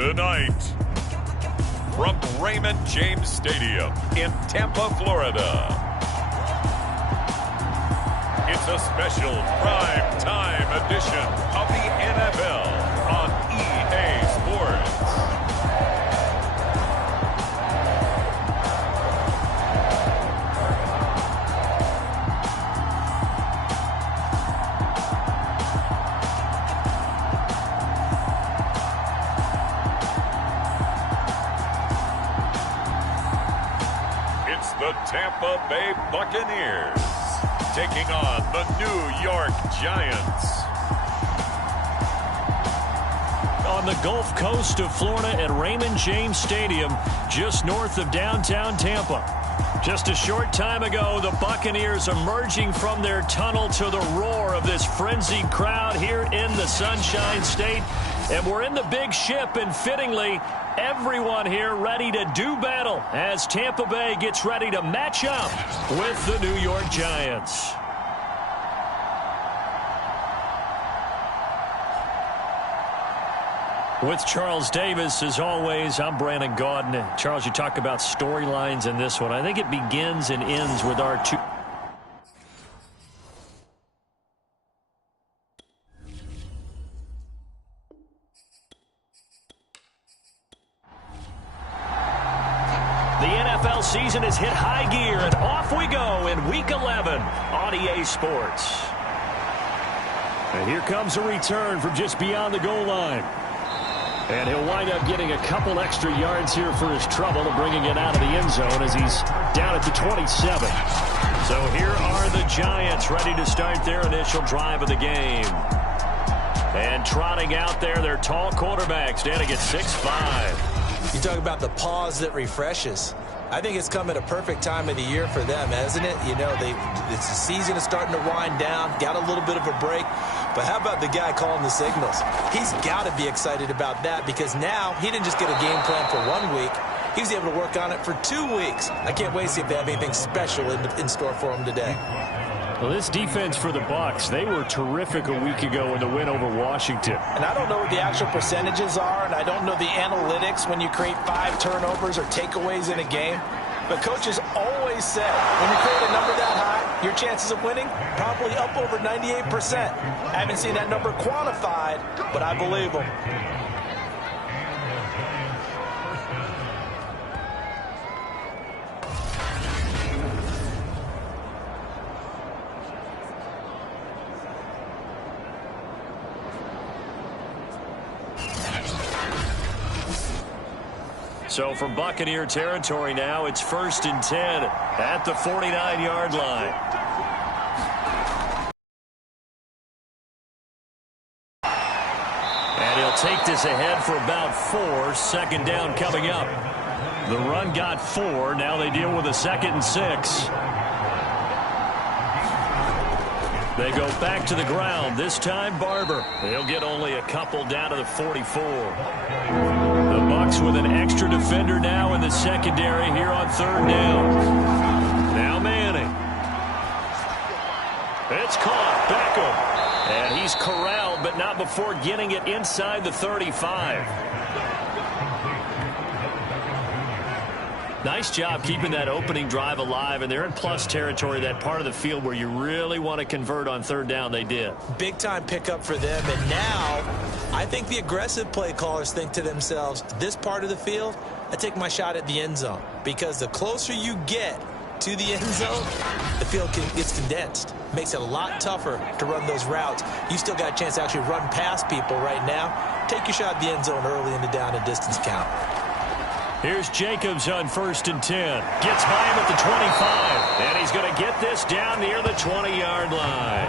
Tonight, from Raymond James Stadium in Tampa, Florida, it's a special prime time edition of the NFL on EA Sports. The Tampa Bay Buccaneers taking on the New York Giants. On the Gulf Coast of Florida at Raymond James Stadium, just north of downtown Tampa. Just a short time ago, the Buccaneers emerging from their tunnel to the roar of this frenzied crowd here in the Sunshine State. And we're in the big ship, and fittingly, everyone here ready to do battle as Tampa Bay gets ready to match up with the New York Giants. With Charles Davis, as always, I'm Brandon Gaudin. Charles, you talk about storylines in this one. I think it begins and ends with our two. The NFL season has hit high gear, and off we go in Week 11 on EA Sports. And here comes a return from just beyond the goal line. And he'll wind up getting a couple extra yards here for his trouble and bringing it out of the end zone as he's down at the 27. So here are the Giants ready to start their initial drive of the game. And trotting out there, their tall quarterback standing at 6'5". You talk about the pause that refreshes. I think it's come at a perfect time of the year for them, hasn't it? You know, the season is starting to wind down, got a little bit of a break. But how about the guy calling the signals? He's got to be excited about that because now he didn't just get a game plan for 1 week. He was able to work on it for 2 weeks. I can't wait to see if they have anything special in store for him today. Well, this defense for the Bucs, they were terrific a week ago in the win over Washington. And I don't know what the actual percentages are, and I don't know the analytics when you create 5 turnovers or takeaways in a game. But coaches always said, when you create a number that high, your chances of winning probably up over 98%. I haven't seen that number quantified, but I believe them. So from Buccaneer territory now, it's 1st and 10 at the 49-yard line. And he'll take this ahead for about 4. Second down coming up. The run got 4. Now they deal with a 2nd and 6. They go back to the ground. This time, Barber. They'll get only a couple down to the 44. The Bucs with an extra defender now in the secondary here on 3rd down. Now Manning. It's caught. Beckham. And he's corralled, but not before getting it inside the 35. Nice job keeping that opening drive alive, and they're in plus territory, that part of the field where you really want to convert on 3rd down. They did. Big time pickup for them, and now I think the aggressive play callers think to themselves, this part of the field, I take my shot at the end zone, because the closer you get to the end zone, the field gets condensed. Makes it a lot tougher to run those routes. You still got a chance to actually run past people right now. Take your shot at the end zone early in the down and distance count. Here's Jacobs on 1st and 10. Gets by him at the 25. And he's going to get this down near the 20-yard line.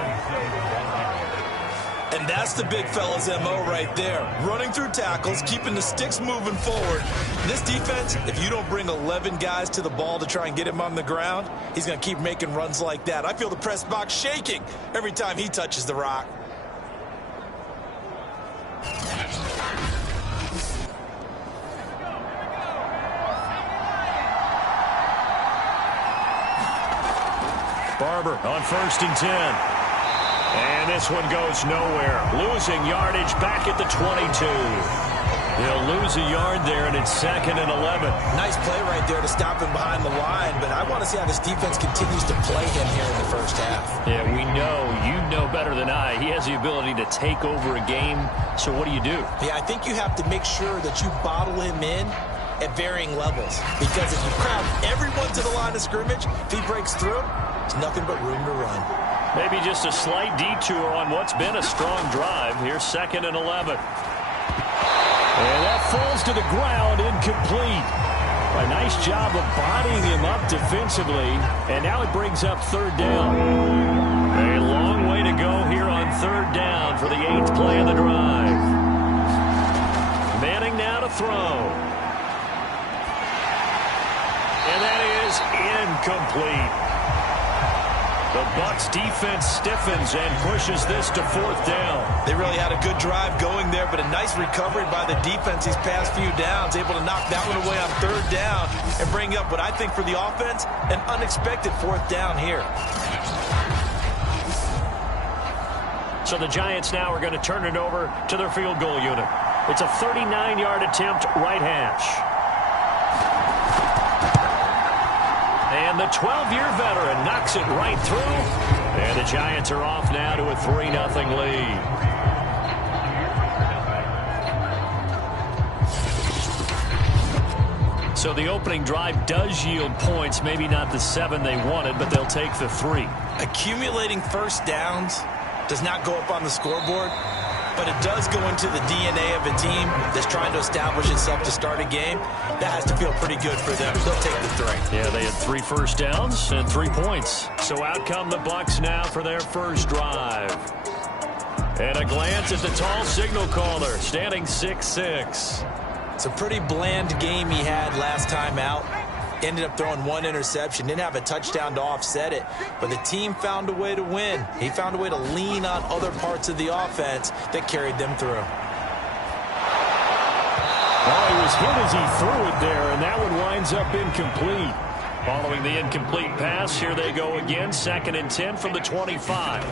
And that's the big fella's MO right there. Running through tackles, keeping the sticks moving forward. This defense, if you don't bring 11 guys to the ball to try and get him on the ground, he's going to keep making runs like that. I feel the press box shaking every time he touches the rock. Barber on 1st and 10. And this one goes nowhere. Losing yardage back at the 22. He'll lose a yard there, and it's 2nd and 11. Nice play right there to stop him behind the line, but I want to see how this defense continues to play him here in the first half. Yeah, we know. You know better than I. He has the ability to take over a game, so what do you do? Yeah, I think you have to make sure that you bottle him in at varying levels, because if you crowd everyone to the line of scrimmage, if he breaks through, there's nothing but room to run. Maybe just a slight detour on what's been a strong drive. Here's 2nd and 11. And that falls to the ground, incomplete. A nice job of bodying him up defensively, and now it brings up 3rd down. A long way to go here on 3rd down for the 8th play of the drive. Manning now to throw. And that is incomplete. The Bucs defense stiffens and pushes this to 4th down. They really had a good drive going there, but a nice recovery by the defense these past few downs, able to knock that one away on 3rd down and bring up what I think for the offense, an unexpected 4th down here. So the Giants now are going to turn it over to their field goal unit. It's a 39-yard attempt, right hash. And the 12-year veteran knocks it right through. And the Giants are off now to a 3-0 lead. So the opening drive does yield points. Maybe not the 7 they wanted, but they'll take the 3. Accumulating first downs does not go up on the scoreboard, but it does go into the DNA of a team that's trying to establish itself to start a game. That has to feel pretty good for them. They'll take the 3. Yeah, they had 3 first downs and 3 points. So out come the Bucs now for their first drive. And a glance at the tall signal caller, standing 6'6". It's a pretty bland game he had last time out. Ended up throwing 1 interception. Didn't have a touchdown to offset it. But the team found a way to win. He found a way to lean on other parts of the offense that carried them through. Well, he was hit as he threw it there, and that one winds up incomplete. Following the incomplete pass, here they go again. 2nd and 10 from the 25.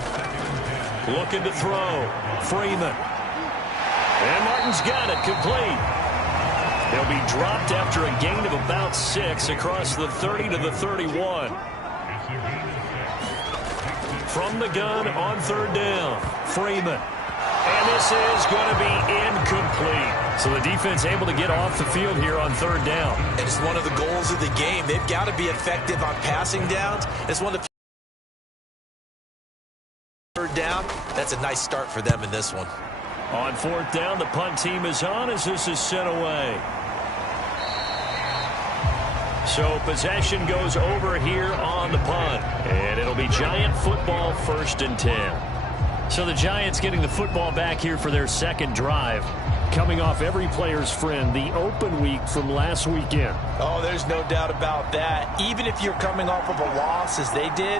Looking to throw. Freeman. And Martin's got it, complete. He'll be dropped after a gain of about 6 across the 30 to the 31. From the gun on 3rd down, Freeman. And this is going to be incomplete. So the defense able to get off the field here on 3rd down. And it's one of the goals of the game. They've got to be effective on passing downs. It's one of the 3rd down. That's a nice start for them in this one. On 4th down, the punt team is on as this is sent away. So possession goes over here on the punt. And it'll be Giant football, 1st and 10. So the Giants getting the football back here for their 2nd drive. Coming off every player's friend, the open week from last weekend. Oh, there's no doubt about that. Even if you're coming off of a loss as they did,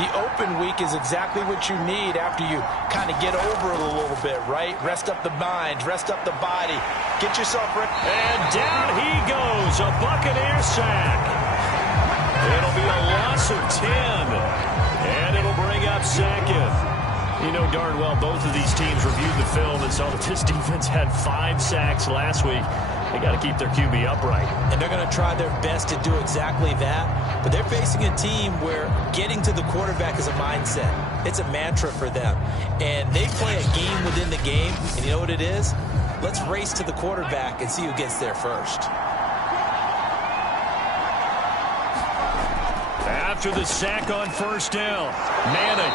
the open week is exactly what you need after you kind of get over it a little bit, right? Rest up the mind, rest up the body. Get yourself ready. And down he goes, a Buccaneer sack. It'll be a loss of 10, and it'll bring up 2nd. You know darn well both of these teams reviewed the film and saw that this defense had 5 sacks last week. They got to keep their QB upright. And they're going to try their best to do exactly that. But they're facing a team where getting to the quarterback is a mindset. It's a mantra for them. And they play a game within the game. And you know what it is? Let's race to the quarterback and see who gets there first. After the sack on 1st down, Manning.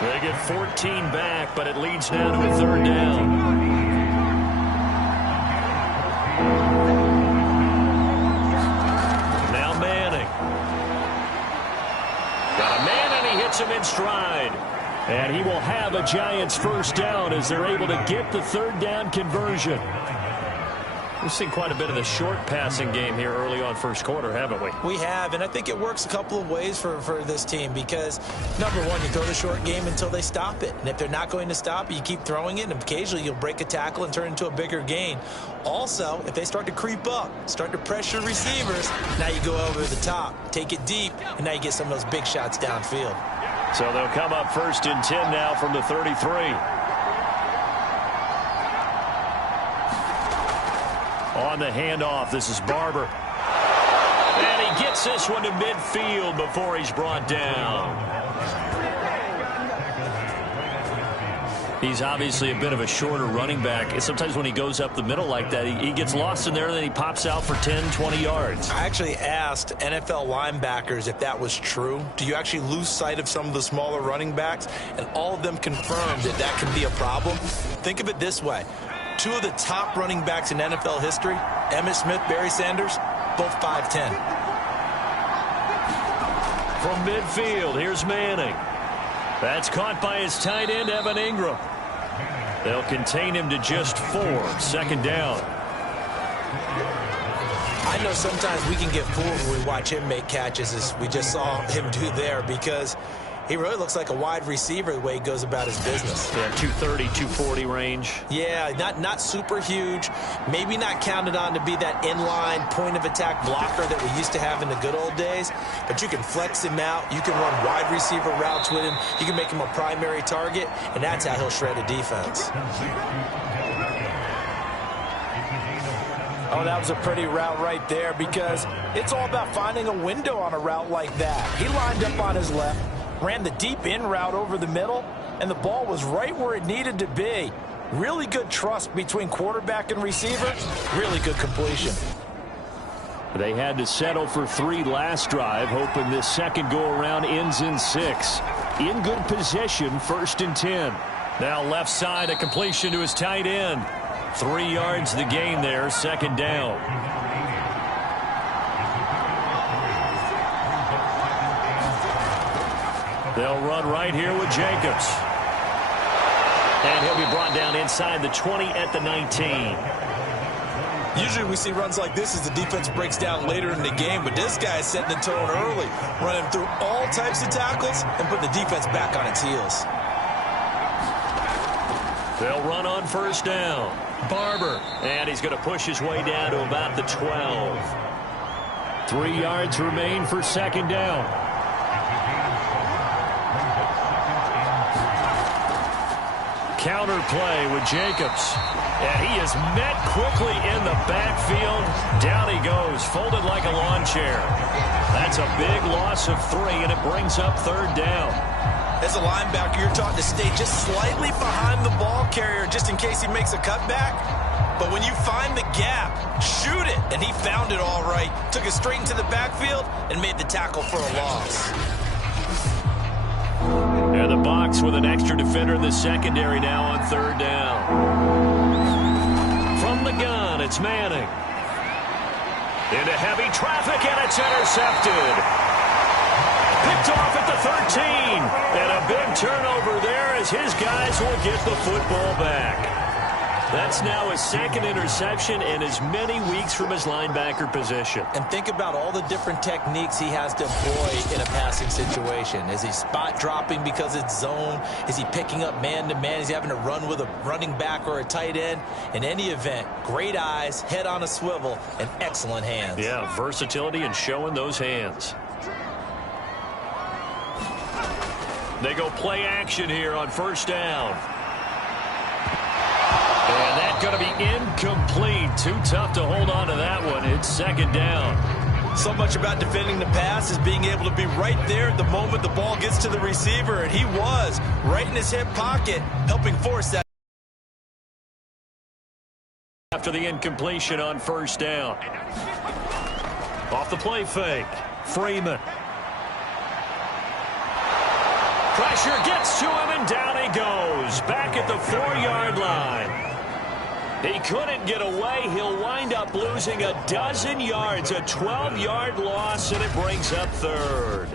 They get 14 back, but it leads now to a 3rd down. Now Manning. Got a man, and he hits him in stride. And he will have a Giants 1st down as they're able to get the 3rd down conversion. We've seen quite a bit of the short passing game here early on 1st quarter, haven't we? We have, and I think it works a couple of ways for this team because, number one, you throw the short game until they stop it. And if they're not going to stop it, you keep throwing it, and occasionally you'll break a tackle and turn it into a bigger gain. Also, if they start to creep up, start to pressure receivers, now you go over the top, take it deep, and now you get some of those big shots downfield. So they'll come up 1st and 10 now from the 33. On the handoff, this is Barber. And he gets this one to midfield before he's brought down. He's obviously a bit of a shorter running back. Sometimes when he goes up the middle like that, he gets lost in there, and then he pops out for 10, 20 yards. I actually asked NFL linebackers if that was true. Do you actually lose sight of some of the smaller running backs? And all of them confirmed that that can be a problem. Think of it this way. Two of the top running backs in NFL history, Emmitt Smith, Barry Sanders, both 5'10". From midfield, here's Manning. That's caught by his tight end, Evan Ingram. They'll contain him to just 4. Second down. I know sometimes we can get fooled when we watch him make catches, as we just saw him do there, because he really looks like a wide receiver the way he goes about his business. Yeah, 230, 240 range. Yeah, not super huge. Maybe not counted on to be that inline point-of-attack blocker that we used to have in the good old days. But you can flex him out. You can run wide receiver routes with him. You can make him a primary target, and that's how he'll shred a defense. Oh, that was a pretty route right there, because it's all about finding a window on a route like that. He lined up on his left, ran the deep in route over the middle, and the ball was right where it needed to be. Really good trust between quarterback and receiver. Really good completion. They had to settle for 3 last drive, hoping this second go-around ends in 6. In good position, 1st and 10. Now left side, a completion to his tight end. 3 yards the gain there, second down. They'll run right here with Jacobs. And he'll be brought down inside the 20 at the 19. Usually we see runs like this as the defense breaks down later in the game, but this guy is setting the tone early, running through all types of tackles and putting the defense back on its heels. They'll run on 1st down. Barber. And he's going to push his way down to about the 12. 3 yards remain for second down. Counter play with Jacobs. And he is met quickly in the backfield. Down he goes, folded like a lawn chair. That's a big loss of 3, and it brings up 3rd down. As a linebacker, you're taught to stay just slightly behind the ball carrier just in case he makes a cutback. But when you find the gap, shoot it. And he found it all right. Took it straight into the backfield and made the tackle for a loss. And the box with an extra defender in the secondary now on 3rd down. From the gun, it's Manning. Into heavy traffic, and it's intercepted. Picked off at the 13. And a big turnover there as his guys will get the football back. That's now his 2nd interception in as many weeks from his linebacker position. And think about all the different techniques he has to employ in a passing situation. Is he spot dropping because it's zone? Is he picking up man-to-man? Is he having to run with a running back or a tight end? In any event, great eyes, head on a swivel, and excellent hands. Yeah, versatility and showing those hands. They go play action here on 1st down. And that's going to be incomplete. Too tough to hold on to that one. It's 2nd down. So much about defending the pass is being able to be right there at the moment the ball gets to the receiver. And he was right in his hip pocket, helping force that. After the incompletion on 1st down. Off the play fake. Freeman. Pressure gets to him, and down he goes. Back at the 4-yard line. He couldn't get away. He'll wind up losing a dozen yards. A 12-yard loss, and it brings up 3rd.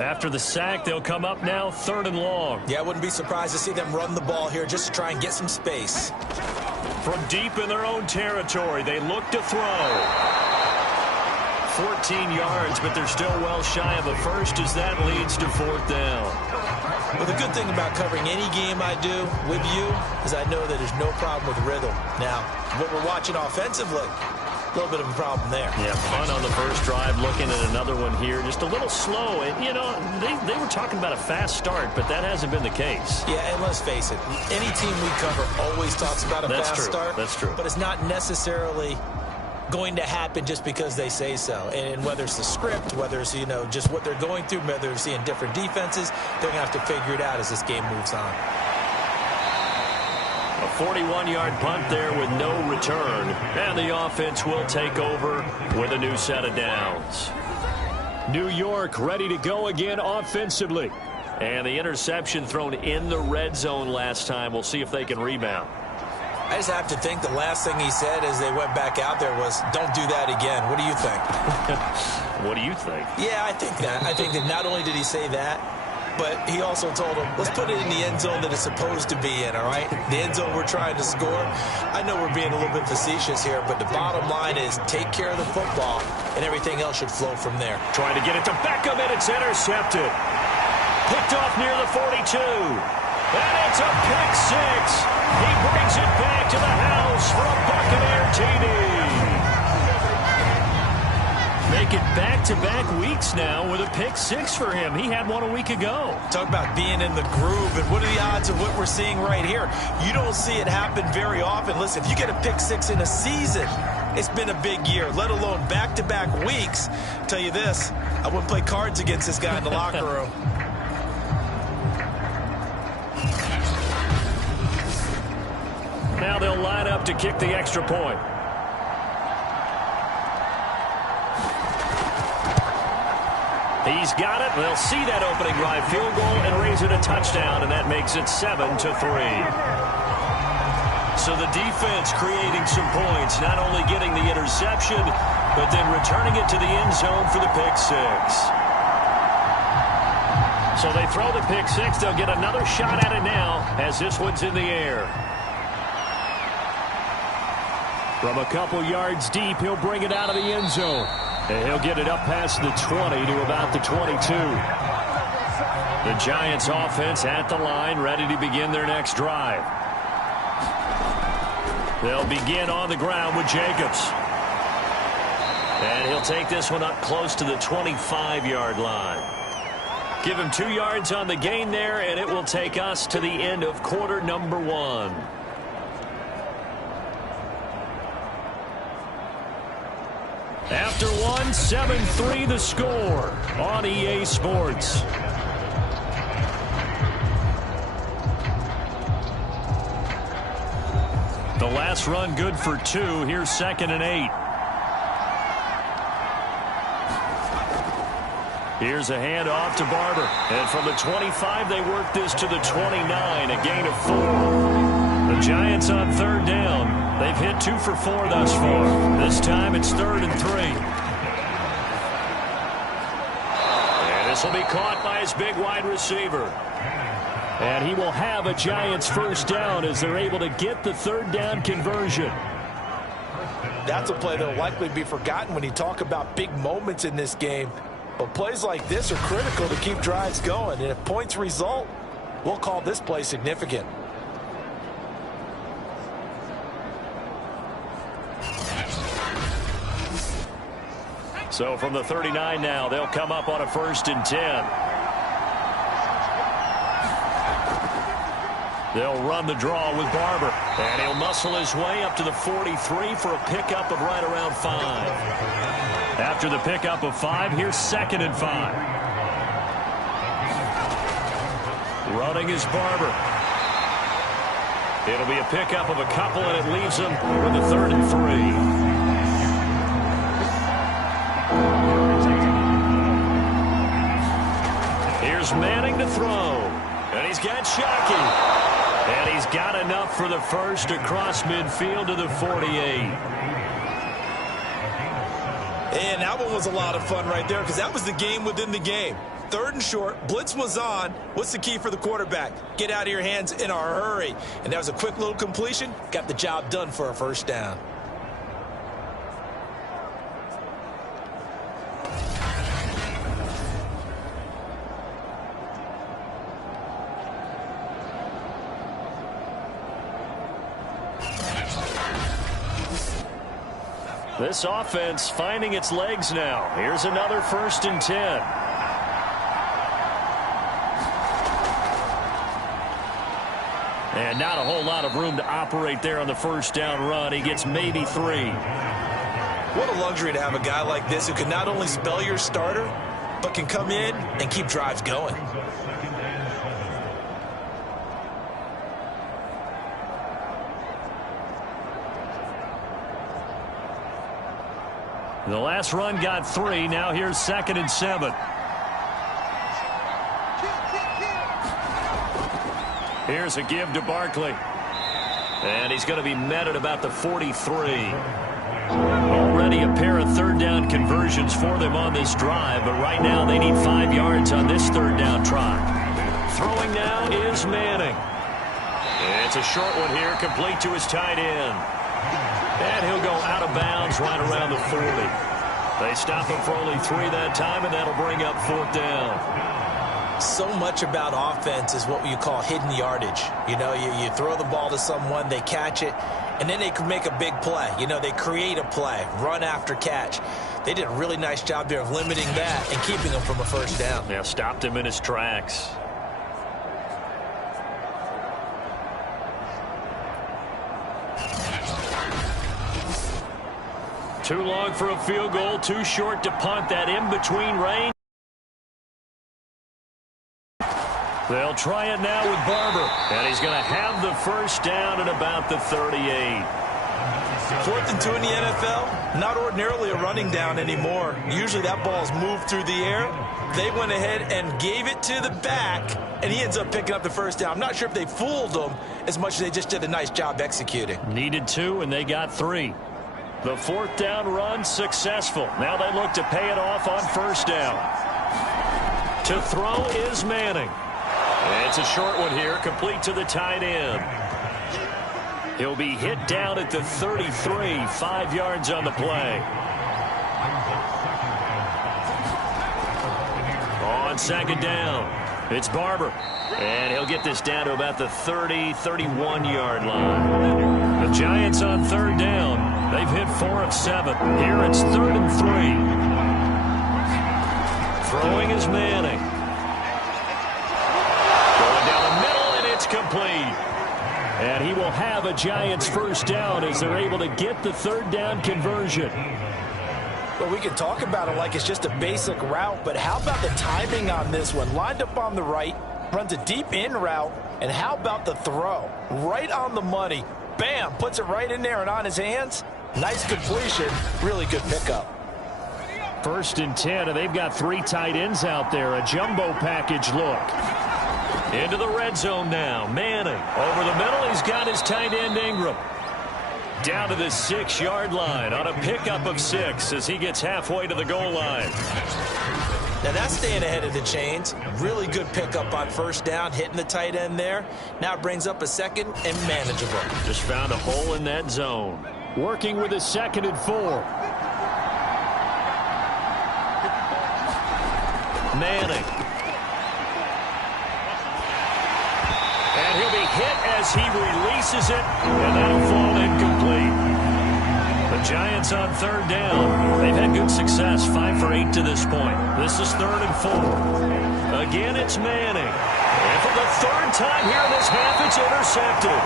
After the sack, they'll come up now 3rd and long. Yeah, I wouldn't be surprised to see them run the ball here just to try and get some space. From deep in their own territory, they look to throw. 14 yards, but they're still well shy of a first as that leads to 4th down. Well, the good thing about covering any game I do with you is I know that there's no problem with rhythm. Now, what we're watching offensively, little bit of a problem there. Yeah, fun on the first drive, looking at another one here. Just a little slow. And, you know, they were talking about a fast start, but that hasn't been the case. Yeah, and let's face it, any team we cover always talks about a fast start. That's true. But it's not necessarily going to happen just because they say so. And whether it's the script, whether it's, you know, just what they're going through, whether they're seeing different defenses, they're going to have to figure it out as this game moves on. A 41-yard punt there with no return. And the offense will take over with a new set of downs. New York ready to go again offensively. And the interception thrown in the red zone last time. We'll see if they can rebound. I just have to think the last thing he said as they went back out there was, don't do that again. What do you think? What do you think? Yeah, I think that. I think that not only did he say that, but he also told him, let's put it in the end zone that it's supposed to be in, all right? The end zone we're trying to score. I know we're being a little bit facetious here, but the bottom line is take care of the football, and everything else should flow from there. Trying to get it to Beckham, and it's intercepted. Picked off near the 42. And it's a pick six. He brings it back to the house for a Buccaneer TD. Make it back-to-back weeks now with a pick six for him. He had one a week ago. Talk about being in the groove, and what are the odds of what we're seeing right here? You don't see it happen very often. Listen, if you get a pick six in a season, it's been a big year, let alone back-to-back weeks. I'll tell you this, I wouldn't play cards against this guy in the locker room. Now they'll line up to kick the extra point. He's got it. They'll see that opening drive field goal and raise it a touchdown, and that makes it 7-3. So the defense creating some points, not only getting the interception, but then returning it to the end zone for the pick six. So they throw the pick six. They'll get another shot at it now as this one's in the air. From a couple yards deep, he'll bring it out of the end zone. And he'll get it up past the 20 to about the 22. The Giants offense at the line, ready to begin their next drive. They'll begin on the ground with Jacobs. And he'll take this one up close to the 25-yard line. Give him 2 yards on the gain there, and it will take us to the end of quarter number 1. After one, 7-3 the score on EA Sports. The last run good for 2. Here's 2nd and 8. Here's a handoff to Barber. And from the 25, they work this to the 29, a gain of 4. The Giants on 3rd down. They've hit 2 for 4 thus far. This time it's 3rd and 3. And this will be caught by his big wide receiver. And he will have a Giants first down as they're able to get the 3rd down conversion. That's a play that will likely be forgotten when you talk about big moments in this game. But plays like this are critical to keep drives going. And if points result, we'll call this play significant. So from the 39 now, they'll come up on a 1st and 10. They'll run the draw with Barber. And he'll muscle his way up to the 43 for a pickup of right around 5. After the pickup of 5, here's 2nd and 5. Running is Barber. It'll be a pickup of a couple, and it leaves him with a 3rd and 3. Here's Manning to throw. And he's got Shockey. And he's got enough for the first across midfield to the 48. And that one was a lot of fun right there because that was the game within the game. 3rd and short, blitz was on. What's the key for the quarterback? Get out of your hands in a hurry. And that was a quick little completion. Got the job done for a first down. This offense finding its legs now. Here's another 1st and 10. And not a whole lot of room to operate there on the 1st down run. He gets maybe 3. What a luxury to have a guy like this who can not only spell your starter, but can come in and keep drives going. The last run got 3. Now here's 2nd and 7. Here's a give to Barkley. And he's going to be met at about the 43. Already a pair of 3rd down conversions for them on this drive, but right now they need 5 yards on this 3rd down try. Throwing now is Manning. It's a short one here, complete to his tight end. And he'll go out of bounds right around the 40. They stop him for only 3 that time, and that'll bring up 4th down. So much about offense is what you call hidden yardage. You know, you throw the ball to someone, they catch it, and then they can make a big play. You know, they create a play, run after catch. They did a really nice job there of limiting that and keeping him from a 1st down. Yeah, stopped him in his tracks. Too long for a field goal, too short to punt. That in-between range. They'll try it now with Barber. And he's going to have the 1st down at about the 38. 4th and 2 in the NFL, not ordinarily a running down anymore. Usually that ball's moved through the air. They went ahead and gave it to the back, and he ends up picking up the 1st down. I'm not sure if they fooled him as much as they just did a nice job executing. Needed 2, and they got 3. The 4th down run successful. Now they look to pay it off on 1st down. To throw is Manning. It's a short one here, complete to the tight end. He'll be hit down at the 33, 5 yards on the play. On 2nd down, it's Barber. And he'll get this down to about the 30, 31-yard line. The Giants on 3rd down. They've hit 4 of 7. Here it's 3rd and 3. Throwing is Manning. Complete. And he will have a Giants 1st down as they're able to get the 3rd down conversion. Well, we can talk about it like it's just a basic route, but how about the timing on this one? Lined up on the right, runs a deep in route, and how about the throw? Right on the money. Bam, puts it right in there and on his hands. Nice completion, really good pickup. 1st and 10, and they've got 3 tight ends out there. A jumbo package look. Into the red zone now. Manning over the middle. He's got his tight end Ingram. Down to the 6-yard line on a pickup of 6 as he gets halfway to the goal line. Now that's staying ahead of the chains. Really good pickup on 1st down, hitting the tight end there. Now it brings up a 2nd and manageable. Just found a hole in that zone. Working with a 2nd and 4. Manning. And he'll be hit as he releases it, and that'll fall incomplete. The Giants on 3rd down. They've had good success, 5 for 8 to this point. This is 3rd and 4. Again, it's Manning. And for the 3rd time here in this half, it's intercepted.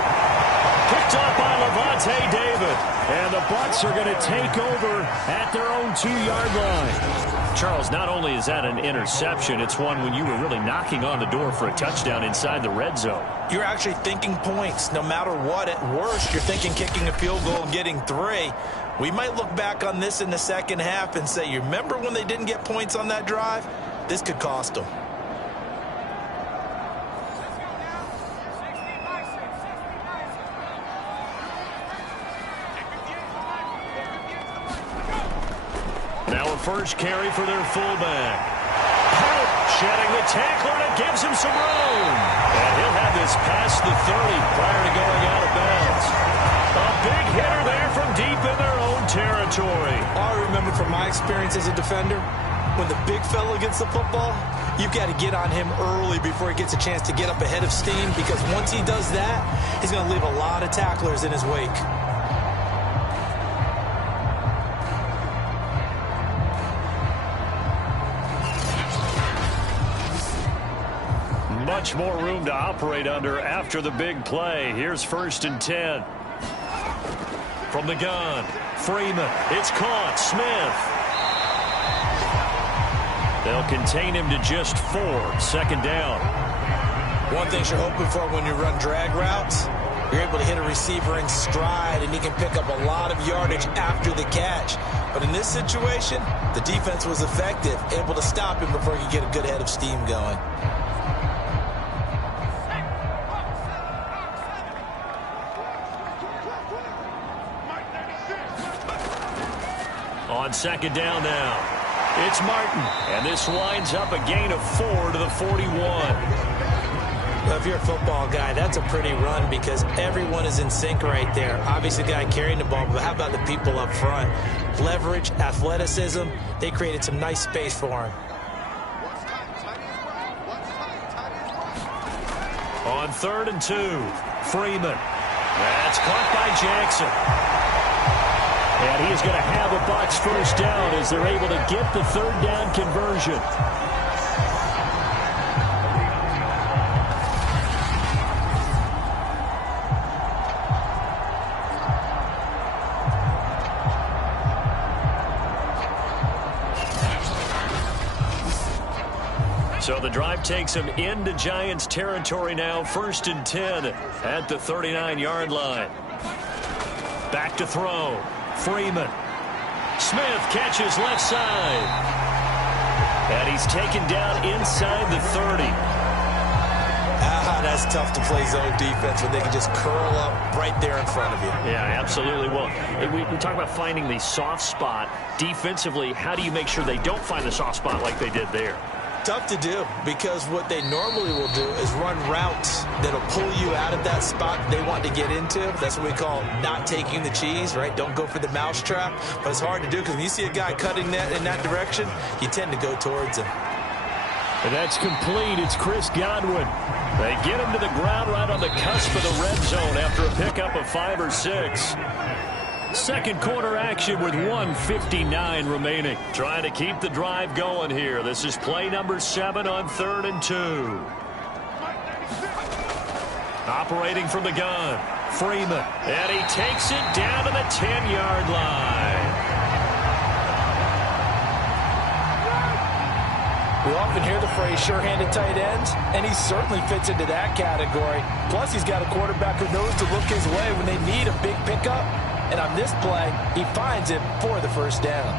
Picked up by Levante David. And the Bucs are going to take over at their own 2-yard line. Charles, not only is that an interception, it's one when you were really knocking on the door for a touchdown inside the red zone. You're actually thinking points. No matter what, at worst, you're thinking kicking a field goal and getting 3. We might look back on this in the 2nd half and say, you remember when they didn't get points on that drive? This could cost them. Now a first carry for their fullback. Help, shedding the tackler, and it gives him some room. And he'll have this past the 30 prior to going out of bounds. A big hitter there from deep in their own territory. I remember from my experience as a defender, when the big fella gets the football, you've got to get on him early before he gets a chance to get up ahead of steam, because once he does that, he's going to leave a lot of tacklers in his wake. much more room to operate under after the big play. Here's 1st and 10. From the gun, Freeman. It's caught. Smith. They'll contain him to just 4. 2nd down. One thing you're hoping for when you run drag routes, you're able to hit a receiver in stride, and he can pick up a lot of yardage after the catch. But in this situation, the defense was effective, able to stop him before he could get a good head of steam going. On 2nd down now, it's Martin, and this winds up a gain of 4 to the 41. Well, if you're a football guy, that's a pretty run because everyone is in sync right there. Obviously, the guy carrying the ball, but how about the people up front? Leverage, athleticism, they created some nice space for him. On 3rd and 2, Freeman. That's caught by Jackson. And he is going to have a Bucs 1st down as they're able to get the 3rd down conversion. So the drive takes him into Giants territory now. 1st and 10 at the 39-yard line. Back to throw. Freeman. Smith catches left side. And he's taken down inside the 30. That's tough to play zone defense when they can just curl up right there in front of you. Yeah, absolutely. Well, we talk about finding the soft spot. Defensively, how do you make sure they don't find the soft spot like they did there? Tough to do because what they normally will do is run routes that'll pull you out of that spot they want to get into. That's what we call not taking the cheese, right? Don't go for the mousetrap. But it's hard to do because when you see a guy cutting that in that direction, you tend to go towards him. And that's complete. It's Chris Godwin. They get him to the ground right on the cusp of the red zone after a pickup of 5 or 6. Second quarter action with 1:59 remaining. Trying to keep the drive going here. This is play number 7 on 3rd and 2. Operating from the gun, Freeman. And he takes it down to the 10-yard line. We often hear the phrase sure-handed tight ends, and he certainly fits into that category. Plus, he's got a quarterback who knows to look his way when they need a big pickup. And on this play, he finds it for the 1st down.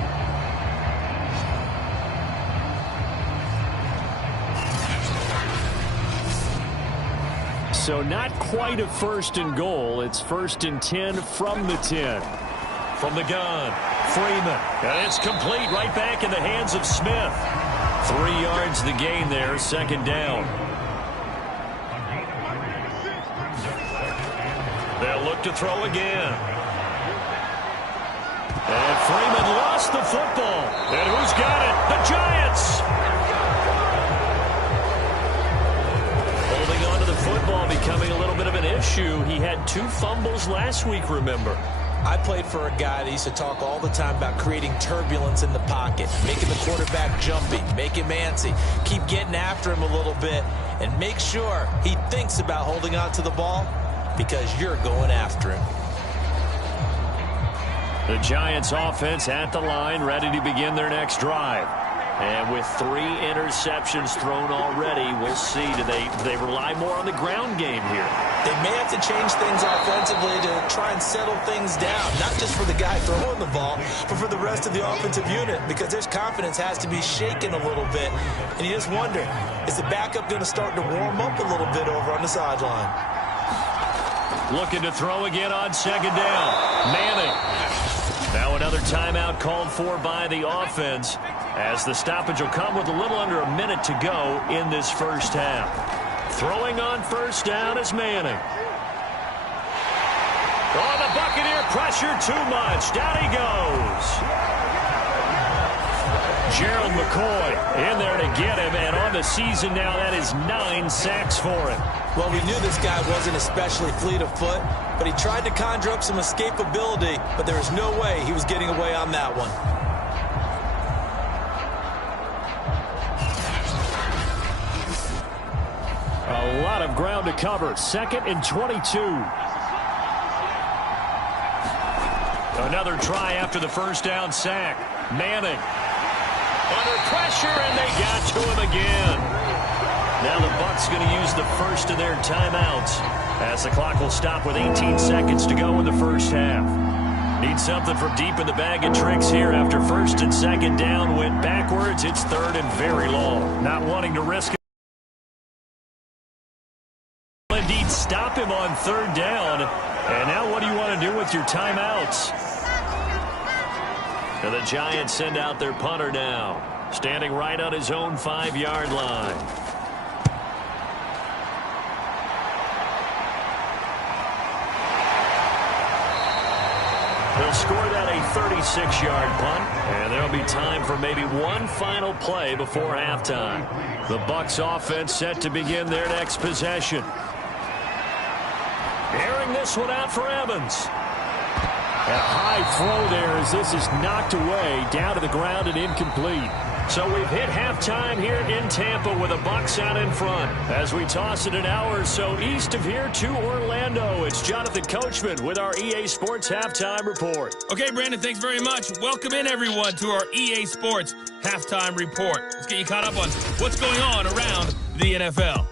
So not quite a 1st and goal. It's 1st and 10 from the 10. From the gun, Freeman. And it's complete right back in the hands of Smith. 3 yards the gain there, 2nd down. They'll look to throw again. And Freeman lost the football. And who's got it? The Giants! Holding on to the football becoming a little bit of an issue. He had 2 fumbles last week, remember. I played for a guy that used to talk all the time about creating turbulence in the pocket, making the quarterback jumpy, make him antsy, keep getting after him a little bit, and make sure he thinks about holding on to the ball because you're going after him. The Giants offense at the line, ready to begin their next drive. And with 3 interceptions thrown already, we'll see. Do they rely more on the ground game here? They may have to change things offensively to try and settle things down, not just for the guy throwing the ball, but for the rest of the offensive unit, because their confidence has to be shaken a little bit. And you just wonder, is the backup going to start to warm up a little bit over on the sideline? Looking to throw again on 2nd down. Manning. Now another timeout called for by the offense, as the stoppage will come with a little under a minute to go in this 1st half. Throwing on 1st down is Manning. Oh, the Buccaneer pressure too much. Down he goes. Gerald McCoy in there to get him, and on the season now, that is 9 sacks for him. Well, we knew this guy wasn't especially fleet of foot, but he tried to conjure up some escapability, but there was no way he was getting away on that one. A lot of ground to cover. 2nd and 22. Another try after the first down sack. Manning under pressure, and they got to him again. Now the Bucs going to use the first of their timeouts as the clock will stop with 18 seconds to go in the first half. Need something from deep in the bag of tricks here after 1st and 2nd down went backwards. It's 3rd and very long. Not wanting to risk it. Indeed, stop him on 3rd down. And now what do you want to do with your timeouts? And the Giants send out their punter now, standing right on his own 5-yard line. They'll score that a 36-yard punt, and there'll be time for maybe one final play before halftime. The Bucs offense set to begin their next possession. Airing this one out for Evans. A high throw there as this is knocked away, down to the ground and incomplete. So we've hit halftime here in Tampa with the Bucs out in front. As we toss it an hour or so east of here to Orlando, it's Jonathan Coachman with our EA Sports Halftime Report. Okay, Brandon, thanks very much. Welcome in, everyone, to our EA Sports Halftime Report. Let's get you caught up on what's going on around the NFL.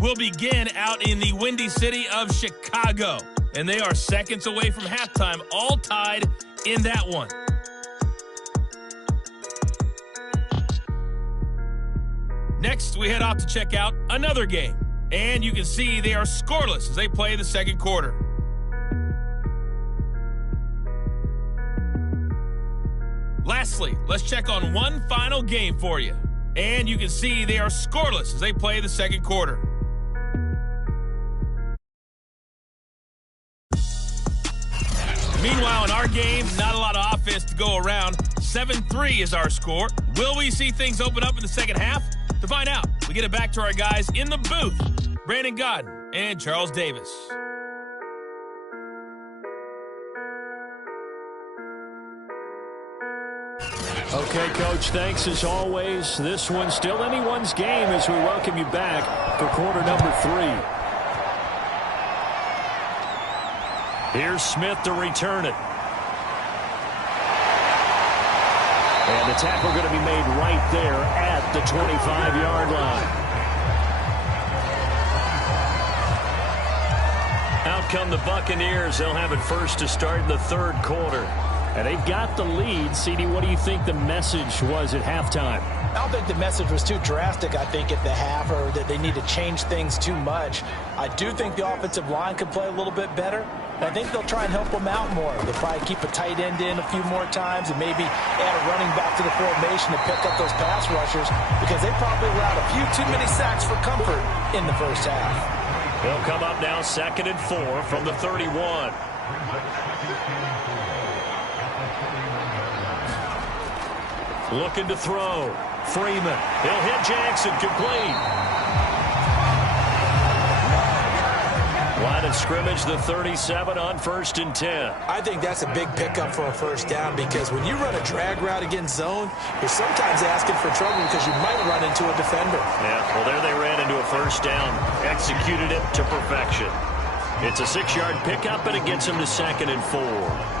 We'll begin out in the windy city of Chicago, and they are seconds away from halftime, all tied in that one. Next, we head off to check out another game, and you can see they are scoreless as they play the second quarter. Lastly, let's check on one final game for you, and you can see they are scoreless as they play the second quarter. Meanwhile, in our game, not a lot of offense to go around. 7-3 is our score. Will we see things open up in the second half? To find out, we get it back to our guys in the booth, Brandon Godden and Charles Davis. Okay, Coach, thanks as always. This one's still anyone's game as we welcome you back for quarter number 3. Here's Smith to return it. And the tackle going to be made right there at the 25-yard line. Out come the Buccaneers. They'll have it first to start in the third quarter. And they've got the lead. CD, what do you think the message was at halftime? I don't think the message was too drastic, I think, at the half, or that they need to change things too much. I do think the offensive line could play a little bit better. And I think they'll try and help them out more. They'll probably keep a tight end in a few more times and maybe add a running back to the formation to pick up those pass rushers, because they probably allowed a few too many sacks for comfort in the first half. They'll come up now 2nd and 4 from the 31. Looking to throw. Freeman. He'll hit Jackson. Complete. Line of scrimmage, the 37 on 1st and 10. I think that's a big pickup for a first down, because when you run a drag route against zone, you're sometimes asking for trouble because you might run into a defender. Yeah, well, there they ran into a first down. Executed it to perfection. It's a 6-yard pickup, and it gets them to 2nd and 4.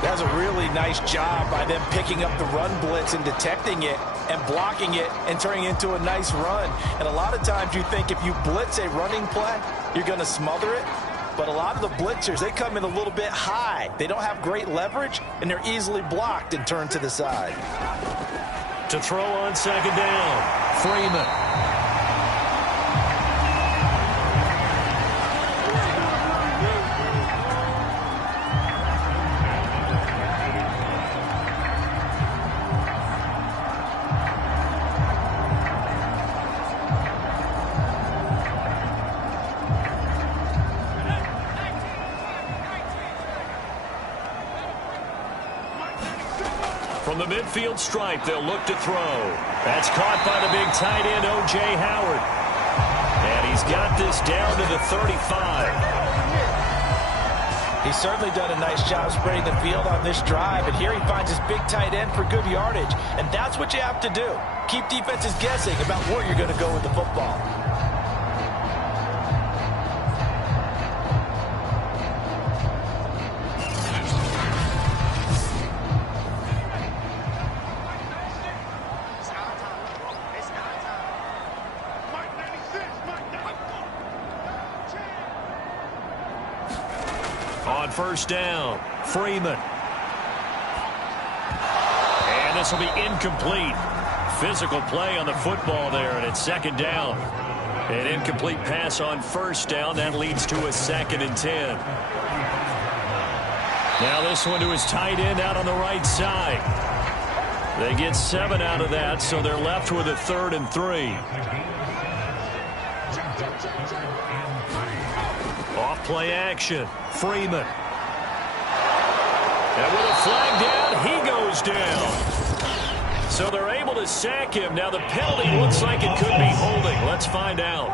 That's a really nice job by them picking up the run blitz and detecting it and blocking it and turning it into a nice run. And a lot of times you think if you blitz a running play, you're going to smother it. But a lot of the blitzers, they come in a little bit high. They don't have great leverage, and they're easily blocked and turned to the side. To throw on 2nd down, Freeman. From the midfield stripe, they'll look to throw. That's caught by the big tight end, O.J. Howard. And he's got this down to the 35. He's certainly done a nice job spreading the field on this drive, and here he finds his big tight end for good yardage. And that's what you have to do. Keep defenses guessing about where you're going to go with the football. first down. Freeman. And this will be incomplete. Physical play on the football there, and it's second down. An incomplete pass on first down. That leads to a 2nd and 10. Now this one to his tight end out on the right side. They get 7 out of that, so they're left with a 3rd and 3. Off play action. Freeman. And with a flag down, he goes down. So they're able to sack him. Now the penalty looks like it could be holding. Let's find out.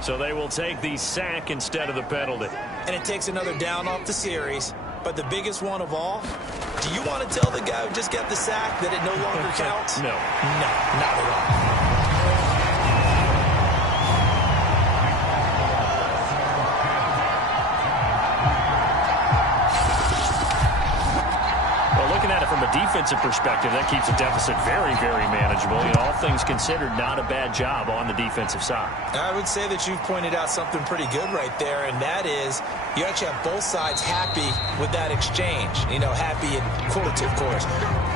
So they will take the sack instead of the penalty. And it takes another down off the series. But the biggest one of all, do you want to tell the guy who just got the sack that it no longer counts? No. No, not at all. From a defensive perspective, that keeps the deficit very, very manageable. You know, all things considered, not a bad job on the defensive side. I would say that you've pointed out something pretty good right there, and that is you actually have both sides happy with that exchange. You know, happy in quotes, of course.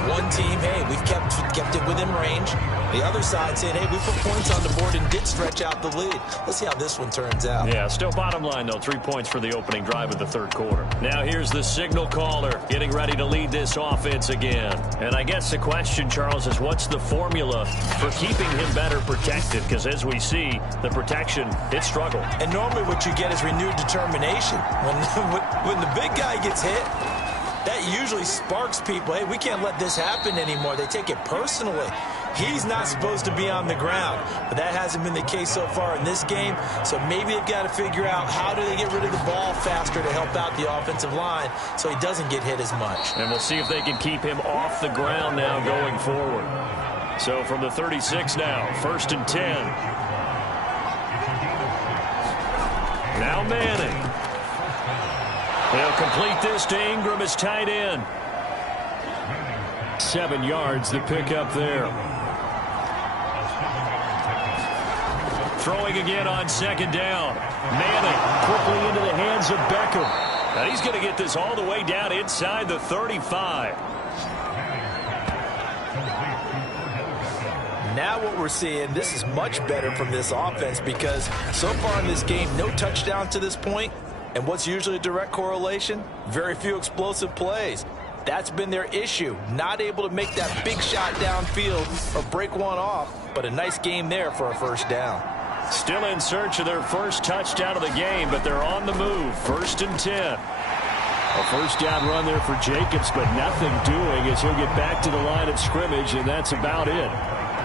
One team, hey, we've kept it within range. The other side saying, hey, we put points on the board and did stretch out the lead. Let's see how this one turns out. Yeah, still bottom line, though, 3 points for the opening drive of the third quarter. Now here's the signal caller getting ready to lead this offense again. And I guess the question, Charles, is what's the formula for keeping him better protected? Because as we see, the protection, it struggled. And normally what you get is renewed determination. When the big guy gets hit, that usually sparks people. Hey, we can't let this happen anymore. They take it personally. He's not supposed to be on the ground, but that hasn't been the case so far in this game. So maybe they've got to figure out how do they get rid of the ball faster to help out the offensive line so he doesn't get hit as much. And we'll see if they can keep him off the ground now going forward. So from the 36 now, 1st and 10. Now Manning. They'll complete this to Ingram as tight end. 7 yards the pickup there. Throwing again on 2nd down. Manning quickly into the hands of Beckham. Now he's going to get this all the way down inside the 35. Now what we're seeing, this is much better from this offense because so far in this game, no touchdown to this point. And what's usually a direct correlation? Very few explosive plays. That's been their issue. Not able to make that big shot downfield or break one off, but a nice game there for a first down. Still in search of their first touchdown of the game, but they're on the move. 1st and 10. A first down run there for Jacobs, but nothing doing as he'll get back to the line of scrimmage, and that's about it.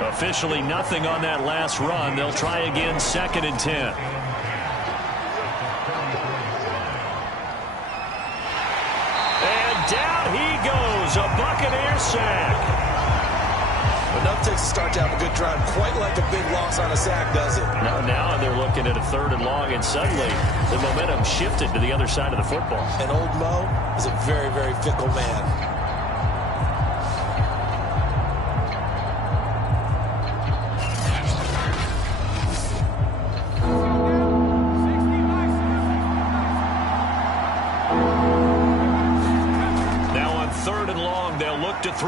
Officially nothing on that last run. They'll try again 2nd and 10. Down he goes, a Buccaneer sack. Enough takes to start to have a good drive, quite like a big loss on a sack, does it? Now they're looking at a 3rd and long, and suddenly the momentum shifted to the other side of the football. And old Mo is a very, very fickle man. To throw.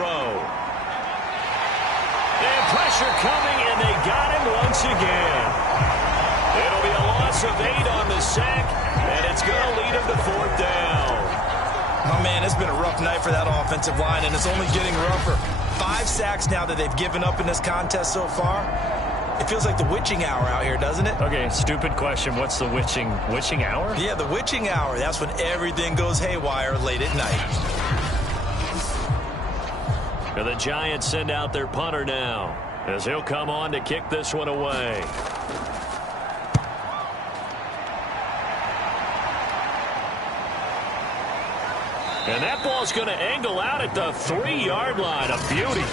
And pressure coming, and they got him once again. It'll be a loss of 8 on the sack, and it's going to lead him to 4th down. Oh, man, it's been a rough night for that offensive line, and it's only getting rougher. 5 sacks now that they've given up in this contest so far. It feels like the witching hour out here, doesn't it? Okay, stupid question. What's the witching hour? Yeah, the witching hour. That's when everything goes haywire late at night. And the Giants send out their punter now as he'll come on to kick this one away. And that ball's going to angle out at the 3-yard line. A beauty.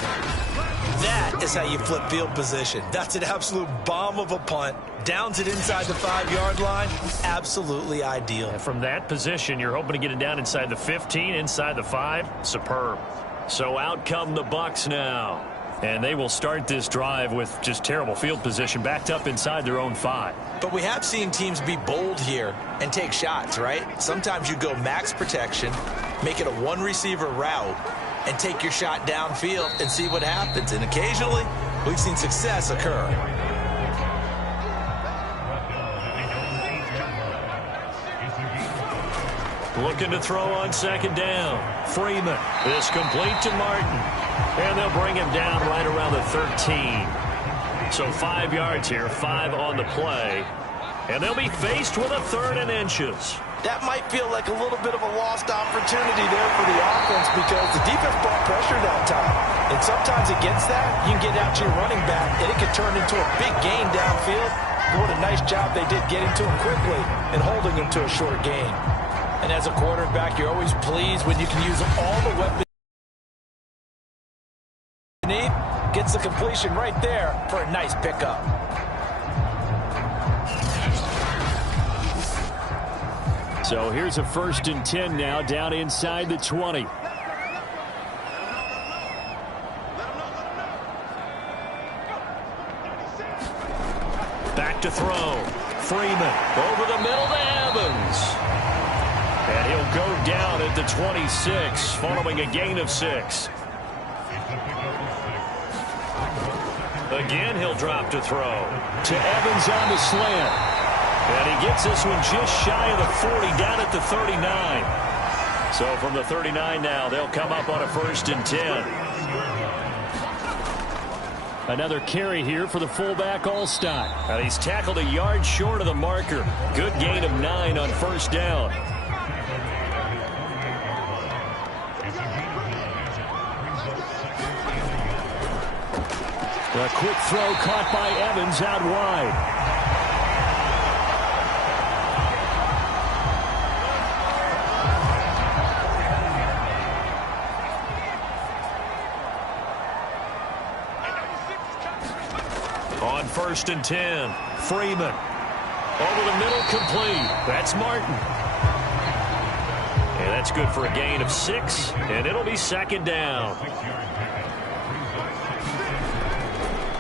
That is how you flip field position. That's an absolute bomb of a punt. Downs it inside the 5-yard line. Absolutely ideal. And from that position, you're hoping to get it down inside the 15, inside the 5. Superb. So out come the Bucs now. And they will start this drive with just terrible field position, backed up inside their own 5. But we have seen teams be bold here and take shots, right? Sometimes you go max protection, make it a one-receiver route, and take your shot downfield and see what happens. And occasionally, we've seen success occur. Looking to throw on second down. Freeman is complete to Martin. And they'll bring him down right around the 13. So 5 yards here, 5 on the play. And they'll be faced with a 3rd and inches. That might feel like a little bit of a lost opportunity there for the offense because the defense brought pressure that time. And sometimes against that, you can get out to your running back, and it can turn into a big gain downfield. What a nice job they did getting to him quickly and holding him to a short gain. And as a quarterback, you're always pleased when you can use all the weapons you need. Gets the completion right there for a nice pickup. So here's a 1st and 10 now, down inside the 20. Back to throw. Freeman over the middle to Evans. And he'll go down at the 26 following a gain of 6. Again, he'll drop to throw. To Evans on the slant. And he gets this one just shy of the 40, down at the 39. So from the 39 now, they'll come up on a 1st and 10. Another carry here for the fullback Allstott. And he's tackled a yard short of the marker. Good gain of 9 on 1st down. A quick throw caught by Evans out wide. On 1st and 10, Freeman. Over the middle, complete. That's Martin. And that's good for a gain of 6, and it'll be 2nd down.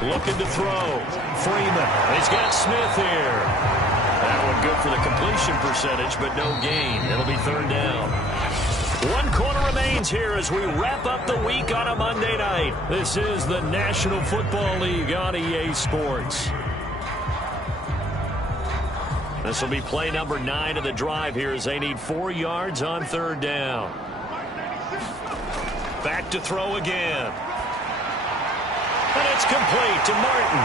Looking to throw. Freeman. He's got Smith here. That one good for the completion percentage, but no gain. It'll be 3rd down. 1 quarter remains here as we wrap up the week on a Monday night. This is the National Football League on EA Sports. This will be play number 9 of the drive here as they need 4 yards on 3rd down. Back to throw again. And it's complete to Martin.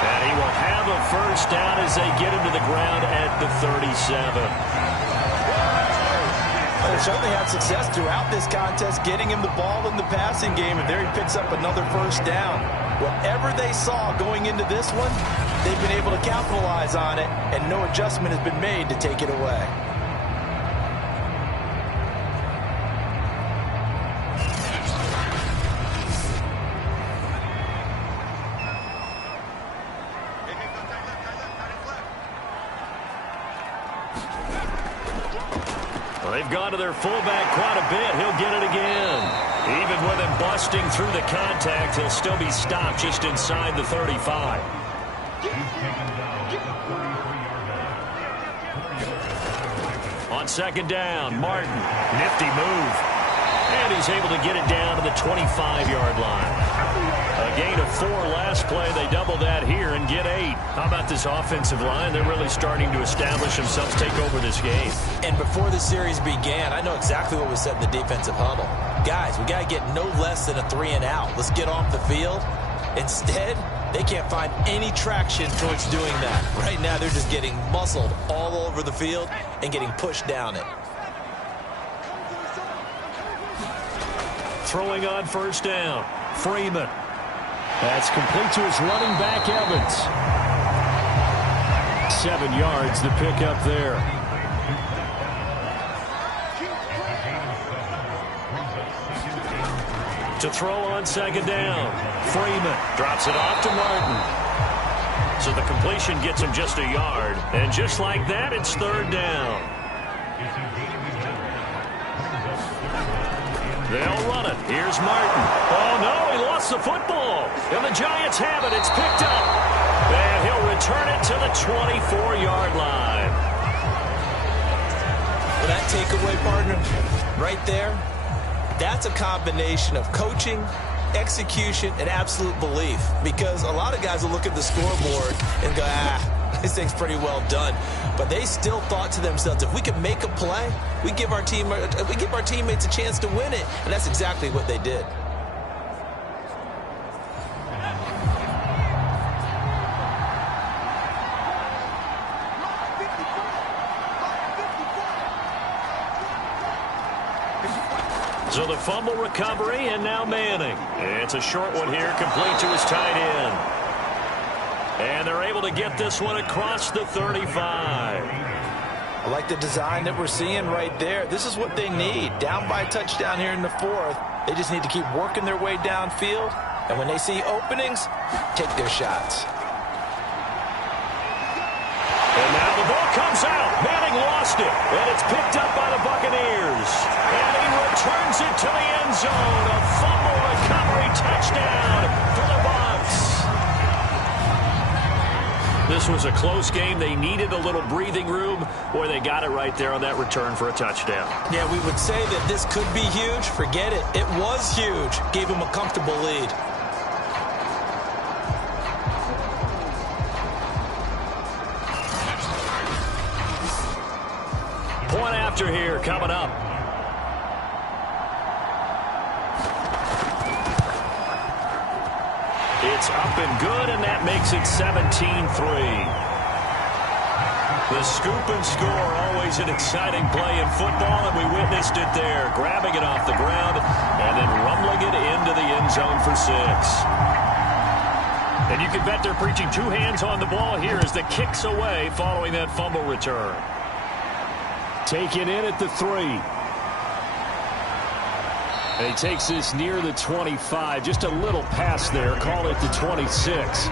And he will have a 1st down as they get him to the ground at the 37. They certainly had success throughout this contest, getting him the ball in the passing game, and there he picks up another 1st down. Whatever they saw going into this one, they've been able to capitalize on it, and no adjustment has been made to take it away. They've gone to their fullback quite a bit. He'll get it again. Even with him busting through the contact, he'll still be stopped just inside the 35. On 2nd down, Martin. Nifty move. And he's able to get it down to the 25-yard line. A gain of 4 last play. They double that here and get 8. How about this offensive line? They're really starting to establish themselves, take over this game. And before the series began, I know exactly what was said in the defensive huddle. Guys, we got to get no less than a 3 and out. Let's get off the field. Instead, they can't find any traction towards doing that. Right now, they're just getting muscled all over the field and getting pushed down it. Throwing on 1st down, Freeman. That's complete to his running back, Evans. 7 yards, the pickup there. To throw on 2nd down, Freeman drops it off to Martin. So the completion gets him just a yard. And just like that, it's 3rd down. They'll run it. Here's Martin. Oh, no, he lost the football. And the Giants have it. It's picked up. And he'll return it to the 24-yard line. Well, that takeaway, partner, right there, that's a combination of coaching, execution, and absolute belief. Because a lot of guys will look at the scoreboard and go, this thing's pretty well done. But they still thought to themselves, if we can make a play, we give our teammates a chance to win it. And that's exactly what they did. So the fumble recovery, and now Manning. It's a short one here, complete to his tight end. And they're able to get this one across the 35. I like the design that we're seeing right there. This is what they need. Down by a touchdown here in the fourth. They just need to keep working their way downfield. And when they see openings, take their shots. And now the ball comes out. Manning lost it. And it's picked up by the Buccaneers. And he returns it to the end zone. A fumble recovery touchdown for the Bucs. This was a close game. They needed a little breathing room. Boy, they got it right there on that return for a touchdown. Yeah, we would say that this could be huge. Forget it. It was huge. Gave him a comfortable lead. Point after here coming up. It's up and good, and that makes it 17-3. The scoop and score, always an exciting play in football, and we witnessed it there. Grabbing it off the ground and then rumbling it into the end zone for 6. And you can bet they're preaching 2 hands on the ball here as the kick's away following that fumble return. Taken in at the 3. And he takes this near the 25. Just a little pass there. Call it the 26.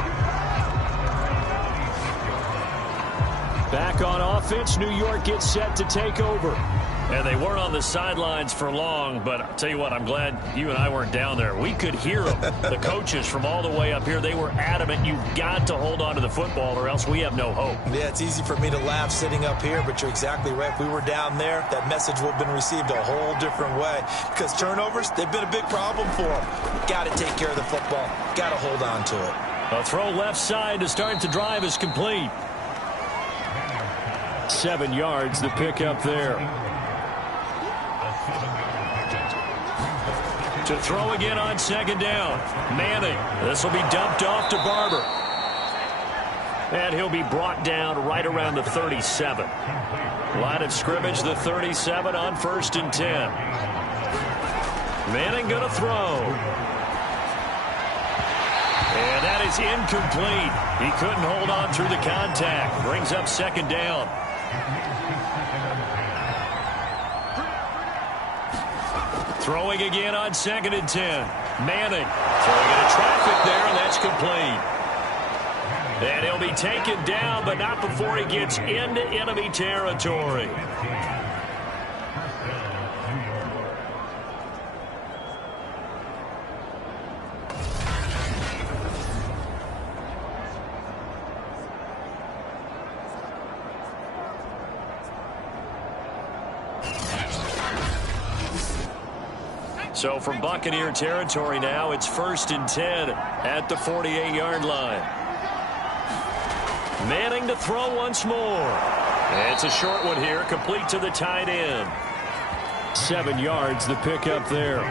Back on offense, New York gets set to take over. And they weren't on the sidelines for long, but I'll tell you what, I'm glad you and I weren't down there. We could hear them. The coaches from all the way up here, they were adamant. You've got to hold on to the football or else we have no hope. Yeah, it's easy for me to laugh sitting up here, but you're exactly right. If we were down there, that message would have been received a whole different way. Because turnovers, they've been a big problem for them. Got to take care of the football. Got to hold on to it. A throw left side to start the drive is complete. 7 yards, the pickup there. To throw again on second down. Manning. This will be dumped off to Barber. And he'll be brought down right around the 37. Line of scrimmage, the 37 on 1st and 10. Manning going to throw. And that is incomplete. He couldn't hold on through the contact. Brings up second down. Throwing again on 2nd and 10. Manning throwing into traffic there, and that's complete. And he'll be taken down, but not before he gets into enemy territory. So from Buccaneer territory now, it's 1st and 10 at the 48-yard line. Manning to throw once more. It's a short one here, complete to the tight end. 7 yards, the pickup there.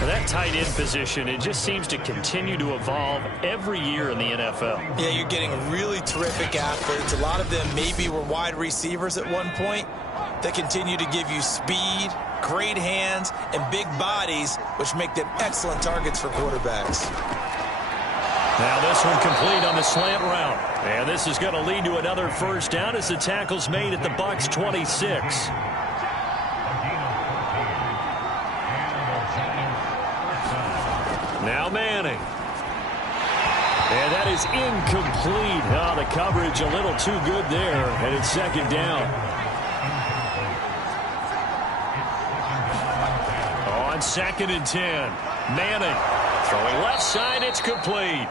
That tight end position, it just seems to continue to evolve every year in the NFL. Yeah, you're getting really terrific athletes. A lot of them maybe were wide receivers at one point. They continue to give you speed, great hands, and big bodies, which make them excellent targets for quarterbacks. Now this one complete on the slant route. And this is going to lead to another first down as the tackle's made at the Bucs 26. Now Manning. And that is incomplete. Oh, the coverage a little too good there. And it's second down. on 2nd and 10. Manning throwing left side. It's complete.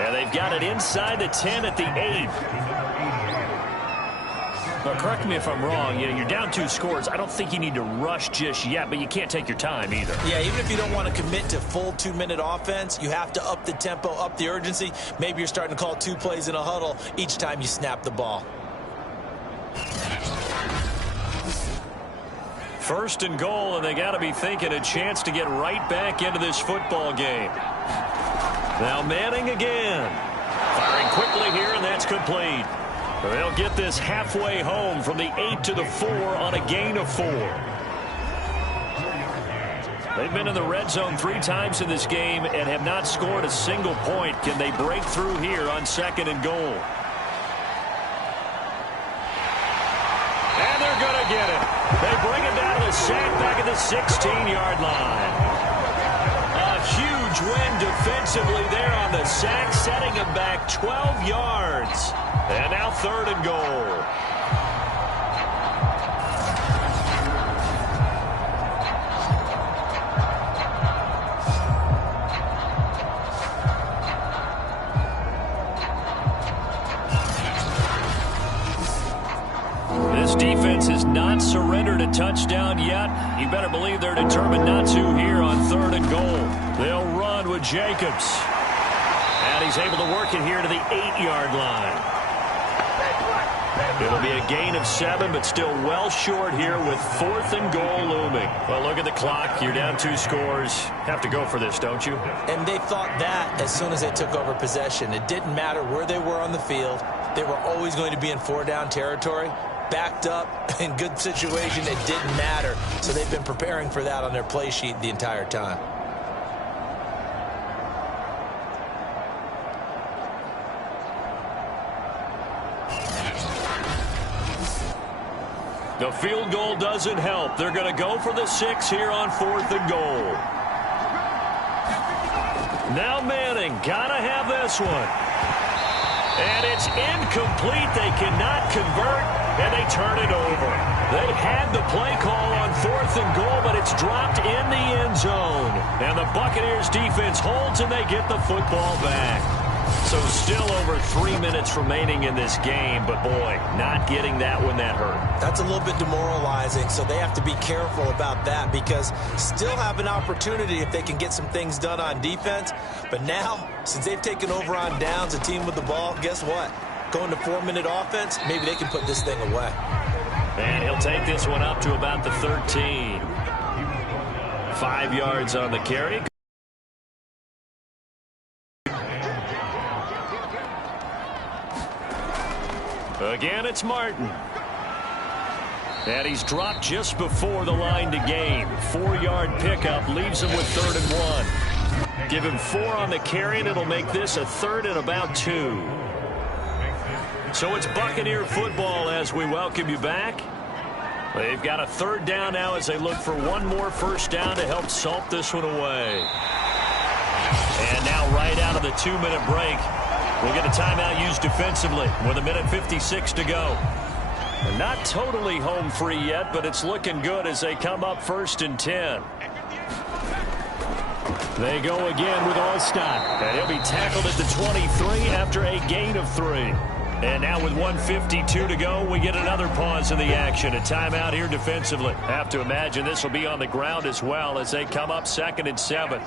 And they've got it inside the 10 at the 8. Now, correct me if I'm wrong. You're down 2 scores. I don't think you need to rush just yet, but you can't take your time either. Yeah, even if you don't want to commit to full 2-minute offense, you have to up the tempo, up the urgency. Maybe you're starting to call 2 plays in a huddle each time you snap the ball. 1st and goal, and they got to be thinking a chance to get right back into this football game. Now Manning again. Firing quickly here, and that's complete. They'll get this halfway home from the 8 to the 4 on a gain of 4. They've been in the red zone 3 times in this game and have not scored a single point. Can they break through here on 2nd and goal? And they're going to get it. They bring it down to the sack back at the 16-yard line. A huge win defensively there on the sack, setting them back 12 yards. And now 3rd and goal. This defense has not surrendered a touchdown yet. You better believe they're determined not to here on 3rd and goal. They'll run with Jacobs. And he's able to work it here to the 8-yard line. It'll be a gain of 7, but still well short here with 4th and goal looming. Well, look at the clock. You're down 2 scores. Have to go for this, don't you? And they thought that as soon as they took over possession. It didn't matter where they were on the field. They were always going to be in 4-down territory. Backed up, in good situation, it didn't matter. So they've been preparing for that on their play sheet the entire time. The field goal doesn't help. They're going to go for the 6 here on 4th and goal. Now Manning, gotta have this one. And it's incomplete. They cannot convert, and they turn it over. They had the play call on 4th and goal, but it's dropped in the end zone. And the Buccaneers defense holds, and they get the football back. So still over 3 minutes remaining in this game, but boy, not getting that when that hurt. That's a little bit demoralizing, so they have to be careful about that because still have an opportunity if they can get some things done on defense. But now, since they've taken over on downs, a team with the ball, guess what? Going to 4-minute offense, maybe they can put this thing away. And he'll take this one up to about the 13. 5 yards on the carry. Again, it's Martin. And he's dropped just before the line to gain. 4-yard pickup leaves him with 3rd and 1. Give him 4 on the carry, and it'll make this a 3rd and about 2. So it's Buccaneer football as we welcome you back. They've got a 3rd down now as they look for one more 1st down to help salt this one away. And now right out of the 2-minute break, we'll get a timeout used defensively with 1:56 to go. They're not totally home free yet, but it's looking good as they come up 1st and 10. They go again with Allstott, and he'll be tackled at the 23 after a gain of 3. And now with 1:52 to go, we get another pause in the action. A timeout here defensively. Have to imagine this will be on the ground as well as they come up 2nd and 7.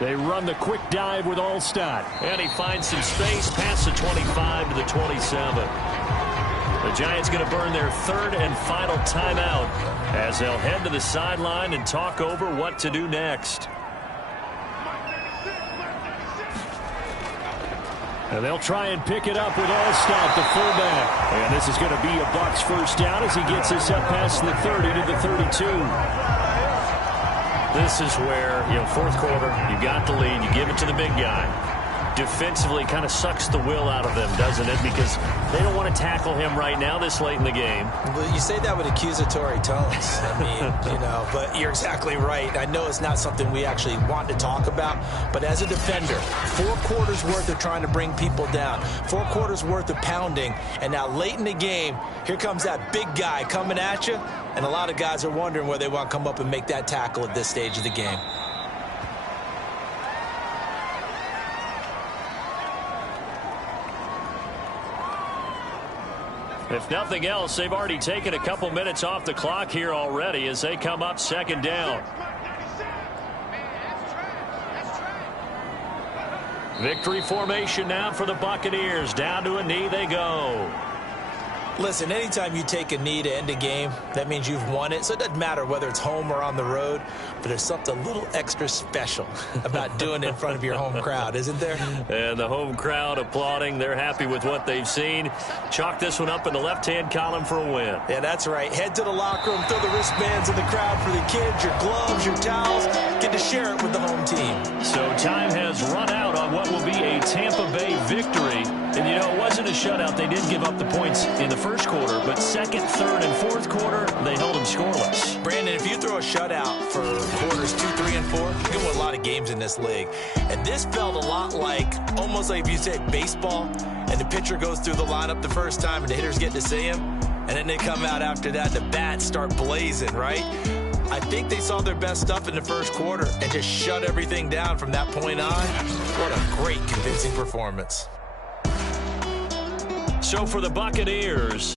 They run the quick dive with Allstott. And he finds some space past the 25 to the 27. The Giants going to burn their 3rd and final timeout as they'll head to the sideline and talk over what to do next. And they'll try and pick it up with Allstott, the fullback. And this is going to be a Bucs 1st down as he gets this up past the 30 to the 32. This is where, 4th quarter, you got the lead, you give it to the big guy. defensively kind of sucks the will out of them, doesn't it? Because they don't want to tackle him right now this late in the game. Well, you say that with accusatory tones. I mean, but you're exactly right. I know it's not something we actually want to talk about, but as a defender, 4 quarters worth of trying to bring people down, 4 quarters worth of pounding, and now late in the game, here comes that big guy coming at you, and a lot of guys are wondering whether they want to come up and make that tackle at this stage of the game. If nothing else, they've already taken a couple minutes off the clock here already as they come up 2nd down. Victory formation now for the Buccaneers. Down to a knee they go. Listen, anytime you take a knee to end a game, that means you've won it. So it doesn't matter whether it's home or on the road, but there's something a little extra special about doing it in front of your home crowd, isn't there? And the home crowd applauding. They're happy with what they've seen. Chalk this one up in the left-hand column for a win. Yeah, that's right. Head to the locker room, throw the wristbands in the crowd for the kids, your gloves, your towels. Get to share it with the home team. So time has run out on what will be a Tampa Bay victory. And, it wasn't a shutout. They did give up the points in the first quarter, but 2nd, 3rd, and 4th quarter, they held them scoreless. Brandon, if you throw a shutout for quarters 2, 3, and 4, you can win a lot of games in this league. And this felt a lot almost like if you said baseball, and the pitcher goes through the lineup the first time, and the hitters get to see him, and then they come out after that, the bats start blazing, right? I think they saw their best stuff in the first quarter and just shut everything down from that point on. What a great, convincing performance. So for the Buccaneers,